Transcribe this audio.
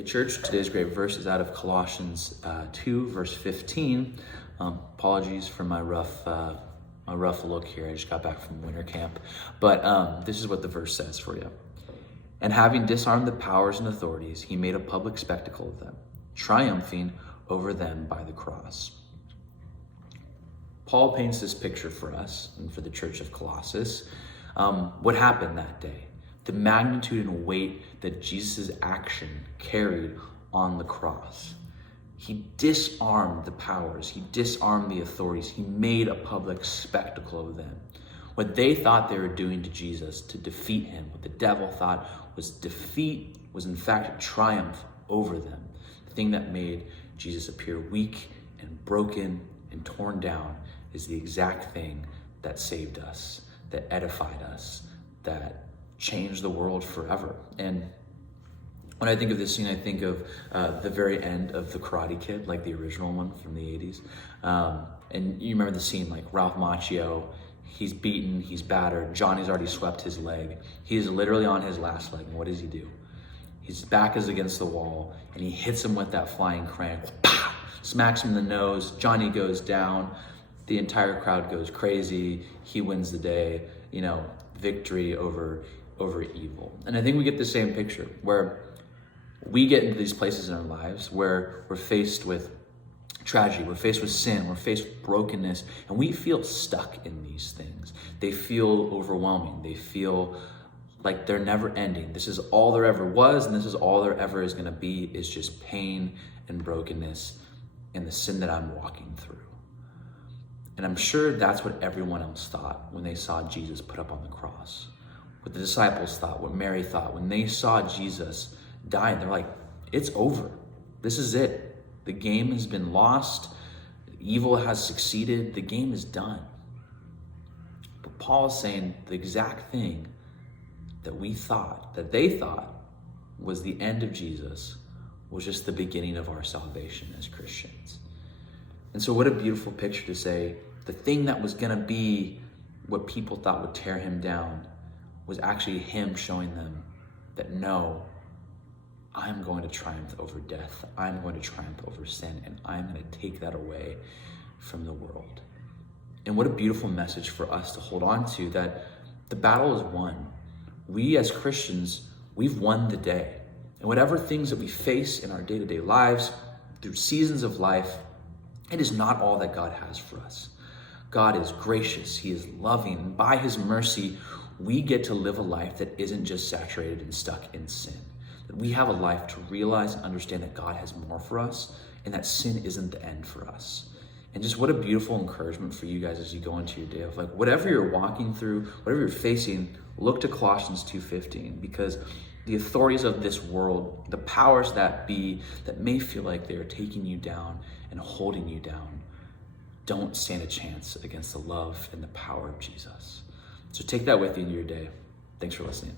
Hey church, today's great verse is out of Colossians 2, verse 15. Apologies for my rough look here. I just got back from winter camp. But this is what the verse says for you. And having disarmed the powers and authorities, he made a public spectacle of them, triumphing over them by the cross. Paul paints this picture for us and for the church of Colossus. What happened that day? The magnitude and weight that Jesus' action carried on the cross. He disarmed the powers. He disarmed the authorities. He made a public spectacle of them. What they thought they were doing to Jesus to defeat him, what the devil thought was defeat, was in fact a triumph over them. The thing that made Jesus appear weak and broken and torn down is the exact thing that saved us, that edified us, that changed the world forever. And when I think of this scene, I think of the very end of The Karate Kid, like the original one from the 80s. And you remember the scene, like Ralph Macchio, he's beaten, he's battered, Johnny's already swept his leg. He's literally on his last leg, and what does he do? His back is against the wall, and he hits him with that flying crank, smacks him in the nose, Johnny goes down, the entire crowd goes crazy, he wins the day, victory over evil. And I think we get the same picture where we get into these places in our lives where we're faced with tragedy, we're faced with sin, we're faced with brokenness, and we feel stuck in these things. They feel overwhelming. They feel like they're never ending. This is all there ever was, and this is all there ever is going to be, is just pain and brokenness and the sin that I'm walking through. And I'm sure that's what everyone else thought when they saw Jesus put up on the cross. What the disciples thought, what Mary thought. When they saw Jesus die, they're like, it's over. This is it. The game has been lost. Evil has succeeded. The game is done. But Paul is saying the exact thing that they thought was the end of Jesus was just the beginning of our salvation as Christians. And so what a beautiful picture to say the thing that was going to be what people thought would tear him down was actually him showing them that no, I'm going to triumph over death. I'm going to triumph over sin, and I'm going to take that away from the world. And what a beautiful message for us to hold on to, that the battle is won. We as Christians, we've won the day. And whatever things that we face in our day-to-day lives, through seasons of life, it is not all that God has for us. God is gracious, he is loving, and by his mercy, we get to live a life that isn't just saturated and stuck in sin. That we have a life to realize and understand that God has more for us, and that sin isn't the end for us. And just what a beautiful encouragement for you guys as you go into your day of like, whatever you're walking through, whatever you're facing, look to Colossians 2:15, because the authorities of this world, the powers that be, that may feel like they are taking you down and holding you down, don't stand a chance against the love and the power of Jesus. So take that with you in your day. Thanks for listening.